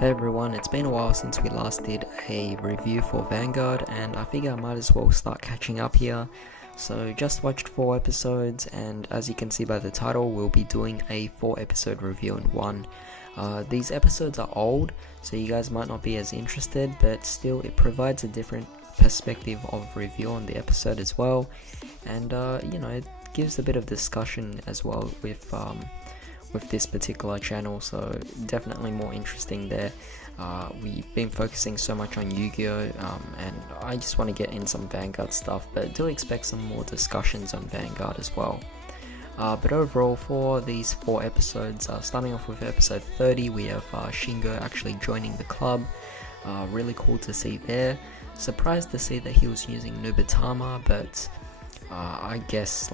Hey everyone, it's been a while since we last did a review for Vanguard, and I figure I might as well start catching up here. So just watched 4 episodes, and as you can see by the title, we'll be doing a 4 episode review in one. These episodes are old, so you guys might not be as interested, but still it provides a different perspective of review on the episode as well, and it gives a bit of discussion as well with this particular channel, so definitely more interesting there. We've been focusing so much on Yu-Gi-Oh! And I just want to get in some Vanguard stuff, but do expect some more discussions on Vanguard as well. But overall, for these 4 episodes, starting off with episode 30, we have Shingo actually joining the club. Really cool to see there. Surprised to see that he was using Nubatama, but I guess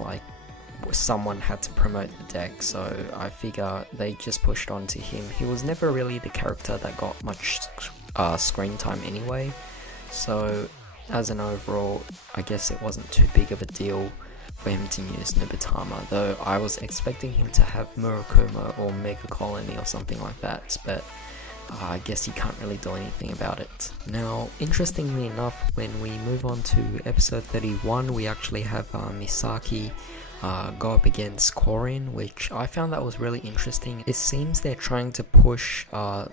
someone had to promote the deck, so I figure they just pushed on to him. He was never really the character that got much screen time anyway, so as an overall, I guess it wasn't too big of a deal for him to use Nubatama, though I was expecting him to have Murakumo or Mega Colony or something like that, but I guess you can't really do anything about it. Now, interestingly enough, when we move on to episode 31, we actually have Misaki go up against Korin, which I found that was really interesting. It seems they're trying to push a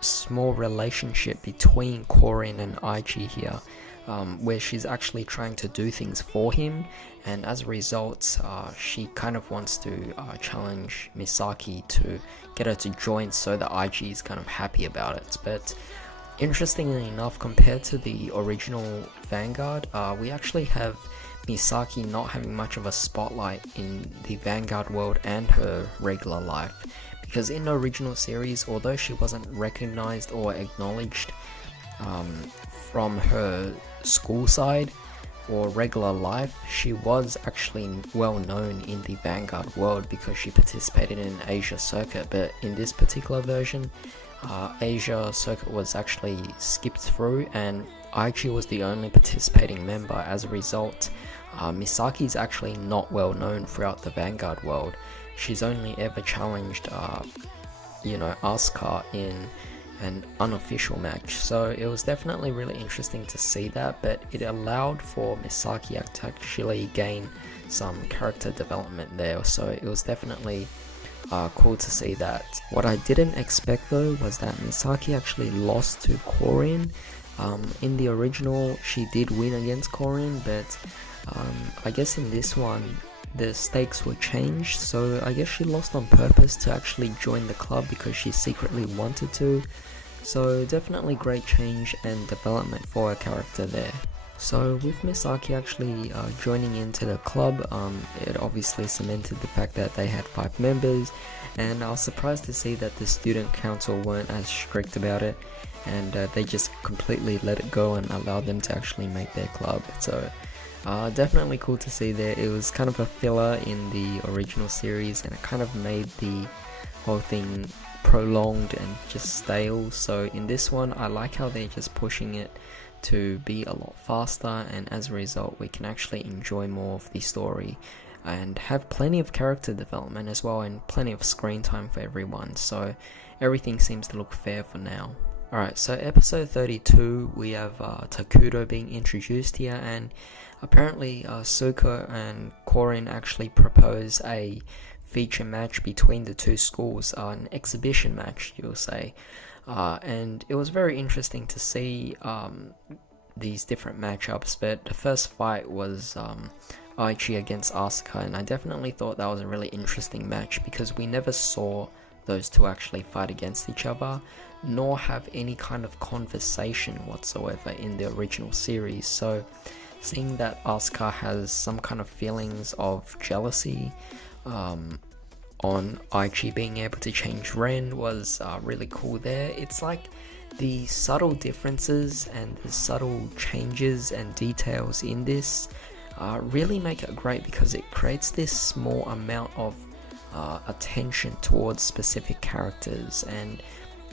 small relationship between Korin and Aichi here, where she's actually trying to do things for him, and as a result, she kind of wants to challenge Misaki to get her to join so that Aichi is kind of happy about it. But interestingly enough, compared to the original Vanguard, we actually have Misaki not having much of a spotlight in the Vanguard world and her regular life, because in the original series, although she wasn't recognized or acknowledged from her school side or regular life, she was actually well known in the Vanguard world because she participated in Asia Circuit. But in this particular version, Asia Circuit was actually skipped through and Aichi was the only participating member. As a result, Misaki is actually not well known throughout the Vanguard world. She's only ever challenged Asuka in an unofficial match, so it was definitely really interesting to see that, but it allowed for Misaki to actually gain some character development there, so it was definitely cool to see that. What I didn't expect though was that Misaki actually lost to Korin. In the original, she did win against Korin, but I guess in this one the stakes were changed, so I guess she lost on purpose to actually join the club because she secretly wanted to. So definitely great change and development for a character there. So with Misaki actually joining into the club, it obviously cemented the fact that they had 5 members, and I was surprised to see that the student council weren't as strict about it, and they just completely let it go and allowed them to actually make their club. So definitely cool to see there. It was kind of a filler in the original series, and it kind of made the whole thing prolonged and just stale. So in this one, I like how they're just pushing it to be a lot faster, and as a result we can actually enjoy more of the story and have plenty of character development as well, and plenty of screen time for everyone, so everything seems to look fair for now. Alright, so episode 32, we have Takudo being introduced here, and apparently Suko and Korin actually propose a feature match between the two schools, an exhibition match you'll say, and it was very interesting to see these different matchups. But the first fight was Aichi against Asuka, and I definitely thought that was a really interesting match because we never saw those two actually fight against each other, nor have any kind of conversation whatsoever in the original series. So seeing that Asuka has some kind of feelings of jealousy on Aichi being able to change Ren was really cool there. It's like the subtle differences and the subtle changes and details in this really make it great, because it creates this small amount of attention towards specific characters, and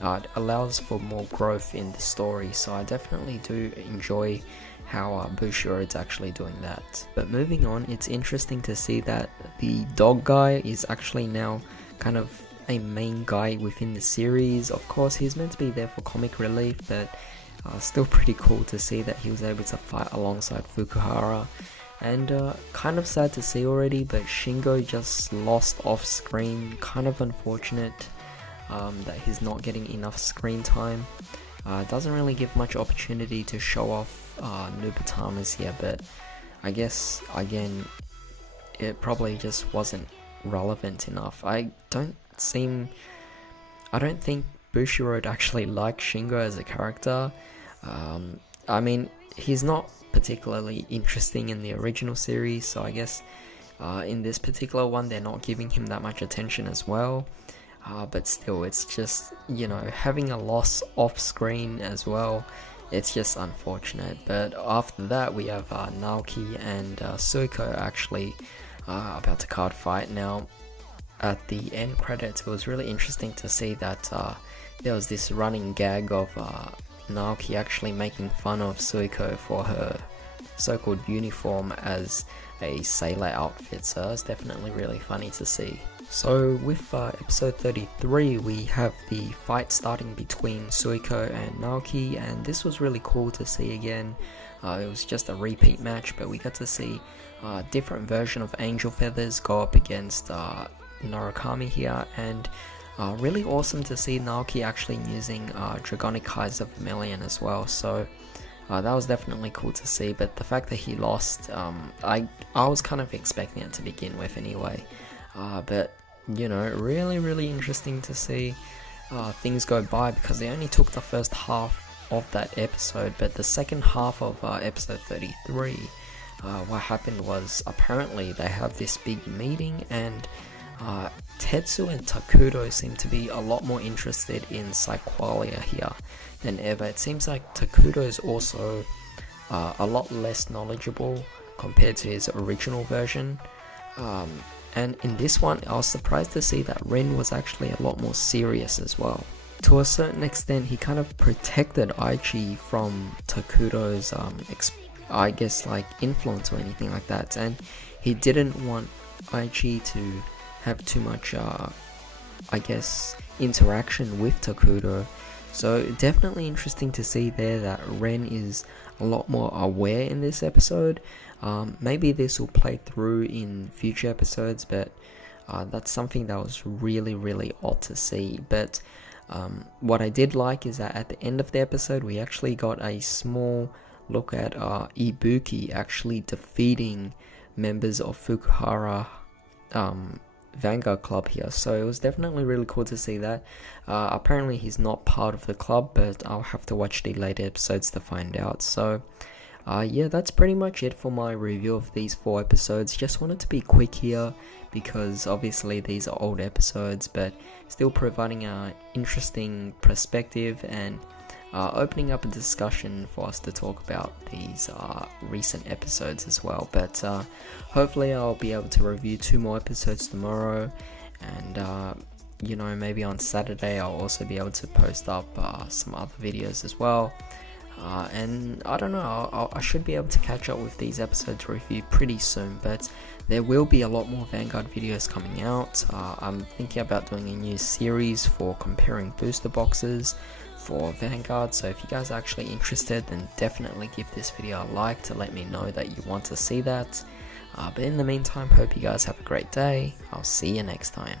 it allows for more growth in the story. So I definitely do enjoy how Bushiro is actually doing that. But moving on, it's interesting to see that the dog guy is actually now kind of a main guy within the series. Of course, he's meant to be there for comic relief, but still pretty cool to see that he was able to fight alongside Fukuhara. And kind of sad to see already, but Shingo just lost off screen. Kind of unfortunate that he's not getting enough screen time. Doesn't really give much opportunity to show off Nubutamas here, but I guess again it probably just wasn't relevant enough. I don't think Bushiroad actually likes Shingo as a character. I mean, he's not particularly interesting in the original series, so I guess in this particular one they're not giving him that much attention as well. But still, it's just, you know, having a loss off screen as well, it's just unfortunate. But after that we have Naoki and Suiko actually about to card fight. Now at the end credits, it was really interesting to see that there was this running gag of Naoki actually making fun of Suiko for her so-called uniform as a sailor outfit, so it's definitely really funny to see. So with episode 33, we have the fight starting between Suiko and Naoki, and this was really cool to see again. It was just a repeat match, but we got to see a different version of Angel Feathers go up against Narukami here, and really awesome to see Naoki actually using Dragonic Eyes of Vermilion as well. So that was definitely cool to see, but the fact that he lost, I was kind of expecting it to begin with anyway. But you know, really interesting to see things go by, because they only took the first half of that episode, but the second half of episode 33, what happened was apparently they have this big meeting, and Tetsu and Takudo seem to be a lot more interested in Psyqualia here than ever. It seems like Takudo is also a lot less knowledgeable compared to his original version. And in this one, I was surprised to see that Ren was actually a lot more serious as well. To a certain extent, he kind of protected Aichi from Takudo's, I guess, like, influence or anything like that. And he didn't want Aichi to have too much, I guess, interaction with Takudo. So definitely interesting to see there that Ren is a lot more aware in this episode. Maybe this will play through in future episodes, but that's something that was really odd to see. But what I did like is that at the end of the episode, we actually got a small look at Ibuki actually defeating members of Fukuhara Vanguard club here, so it was definitely really cool to see that. Apparently he's not part of the club, but I'll have to watch the later episodes to find out. So yeah, that's pretty much it for my review of these 4 episodes. Just wanted to be quick here because obviously these are old episodes, but still providing an interesting perspective and opening up a discussion for us to talk about these recent episodes as well. But hopefully I'll be able to review 2 more episodes tomorrow, and you know, maybe on Saturday I'll also be able to post up some other videos as well. And I don't know, I should be able to catch up with these episodes review pretty soon, but there will be a lot more Vanguard videos coming out. I'm thinking about doing a new series for comparing booster boxes for Vanguard, so if you guys are actually interested, then definitely give this video a like to let me know that you want to see that. But in the meantime, hope you guys have a great day. I'll see you next time.